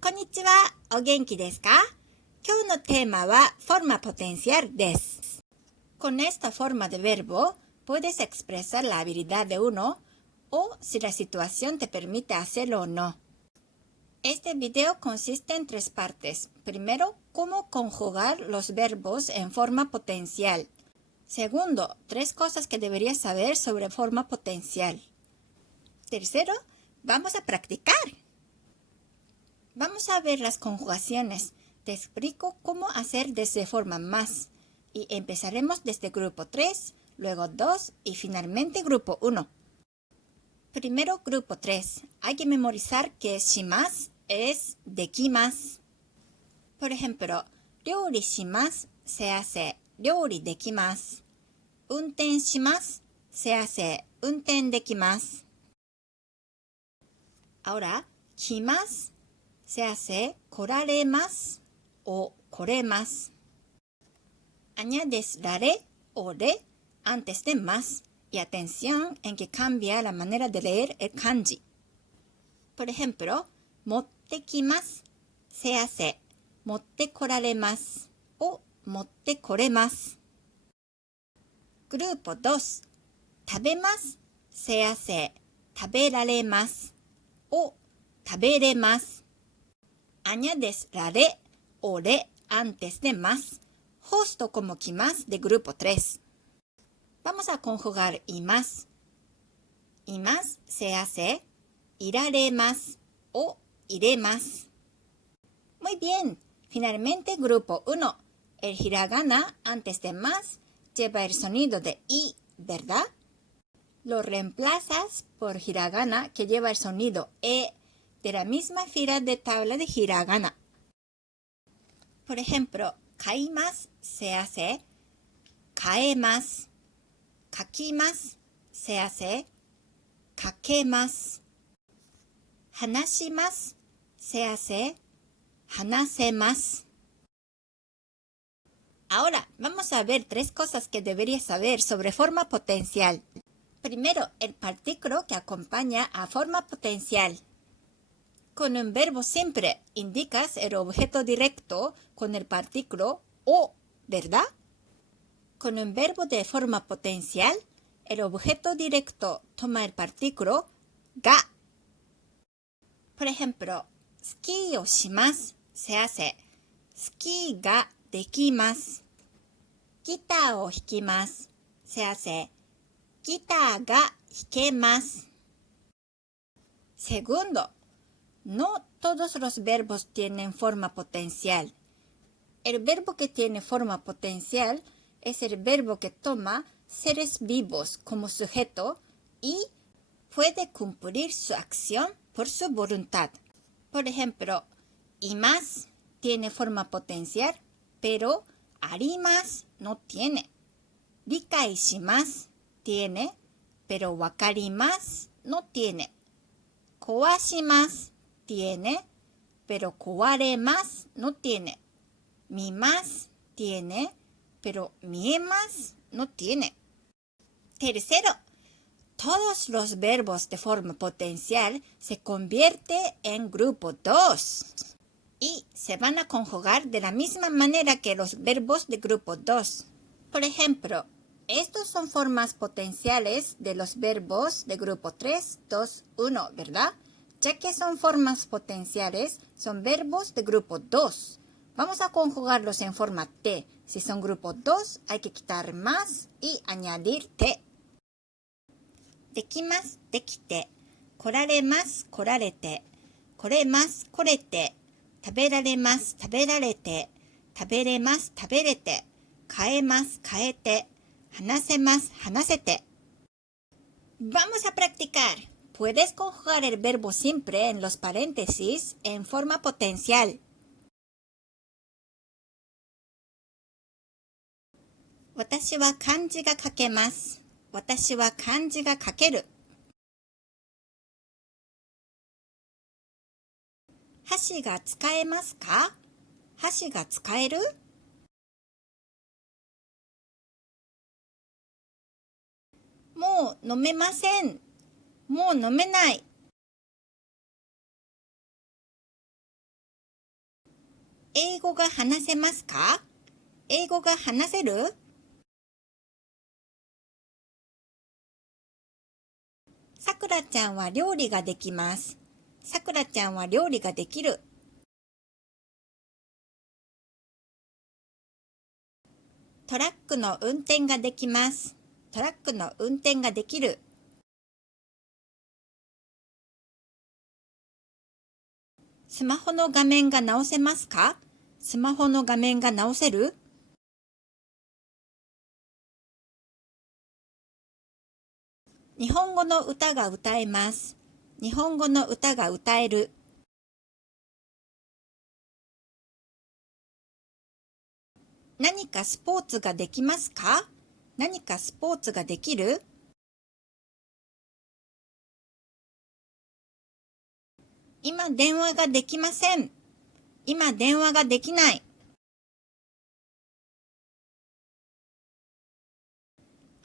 こんにちは。お元気ですか？今日のテーマはforma potencialです。Con esta forma de verbo puedes expresar la habilidad de uno o si la situación te permite hacerlo o no. Este video consiste en 3 partes. Primero, cómo conjugar los verbos en forma potencial. Segundo, 3 cosas que deberías saber sobre forma potencial. Tercero, vamos a practicar. Vamos a ver las conjugaciones. Te explico cómo hacer desde forma más. Y empezaremos desde grupo 3, luego 2 y finalmente grupo 1. Primero grupo 3. Hay que memorizar que shimasu es dekimasu. Por ejemplo, ryōri shimasu se hace ryōri dekimasu. Unten shimasu se hace unten dekimasu. Ahora, kimasu se hace koraremasu o koremasu. Añades la re o re antes de más y atención en que cambia la manera de leer el kanji. Por ejemplo, motte kimasu se hace motte koraremasu o motte koremasu. Grupo 2. Tabemasu se hace taberaremasu o taberemasu. Añades la re o re antes de más, justo como kimasu de grupo 3. Vamos a conjugar imasu. Imasu se hace iraremasu o iremasu. Muy bien. Finalmente grupo 1. El hiragana antes de más lleva el sonido de i, ¿verdad? Lo reemplazas por hiragana que lleva el sonido e de la misma fila de tabla de hiragana. Por ejemplo, kaimasu se hace kaemasu. Kakimasu se hace kakemasu. Hanashimasu se hace hanasemasu. Ahora, vamos a ver 3 cosas que deberías saber sobre forma potencial. Primero, el partículo que acompaña a forma potencial. Con un verbo simple indicas el objeto directo con el partículo o, ¿verdad? Con un verbo de forma potencial, el objeto directo toma el partículo ga. Por ejemplo, ski o shimasu se hace ski ga dekimasu. Guitar o hikimasu se hace guitar ga hikemasu. Segundo, no todos los verbos tienen forma potencial. El verbo que tiene forma potencial es el verbo que toma seres vivos como sujeto y puede cumplir su acción por su voluntad. Por ejemplo, imasu tiene forma potencial, pero arimasu no tiene. Rikai shimasu tiene, pero wakarimasu no tiene. Kowashimasu tiene, pero kowaremasu no tiene. Mimasu tiene, pero miemasu no tiene. Tercero, todos los verbos de forma potencial se convierten en grupo 2 y se van a conjugar de la misma manera que los verbos de grupo 2. Por ejemplo, estos son formas potenciales de los verbos de grupo 3, 2, 1, ¿verdad? Ya que son formas potenciales, son verbos de grupo 2. Vamos a conjugarlos en forma T. Si son grupo 2, hay que quitar más y añadir T. Dekimasu, dekite. Koraremasu, korarete. Koremasu, korete. Taberaremasu, taberarete. Taberemasu, taberete. Kaemasu, kaete. Hanasemasu, hanasete. Vamos a practicar. Puedes conjugar el verbo simple en los paréntesis en forma potencial. 私は漢字が書けます。私は漢字が書ける。箸が使えますか？箸が使える？もう飲めません。もう飲めない。英語が話せますか？英語が話せる？さくらちゃんは料理ができます。さくらちゃんは料理ができる。トラックの運転ができます。トラックの運転ができる。スマホの画面が直せますか？スマホの画面が直せる？日本語の歌が歌えます。日本語の歌が歌える。何かスポーツができますか？何かスポーツができる？今電話ができません。今電話ができない。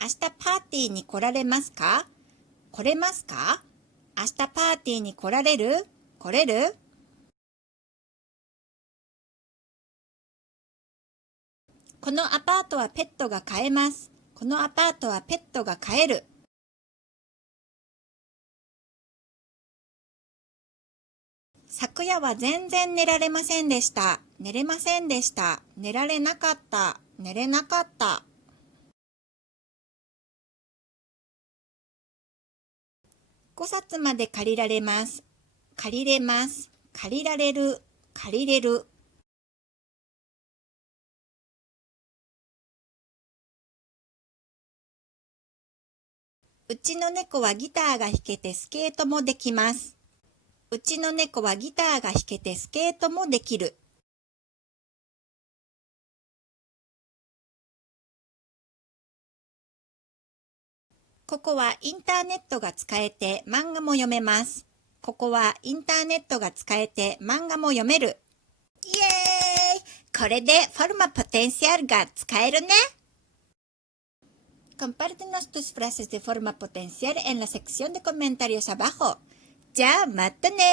明日パーティーに来られますか？来れますか？明日パーティーに来られる？来れる？このアパートはペットが飼えます。このアパートはペットが飼える。昨夜は全然寝られませんでした。寝れませんでした。寝られなかった。寝れなかった。5冊まで借りられます。借りれます。借りられる。借りれる。うちの猫はギターが弾けてスケートもできます。うちの猫はギターが弾けてスケートもできる。ここはインターネットが使えて漫画も読めます。ここはインターネットが使えて漫画も読める。イエーイ！これでフォルマポテンシャルが使えるね。Compártenos tus frases de forma potencial en la sección de comentarios abajo. ¡Ya, mátane!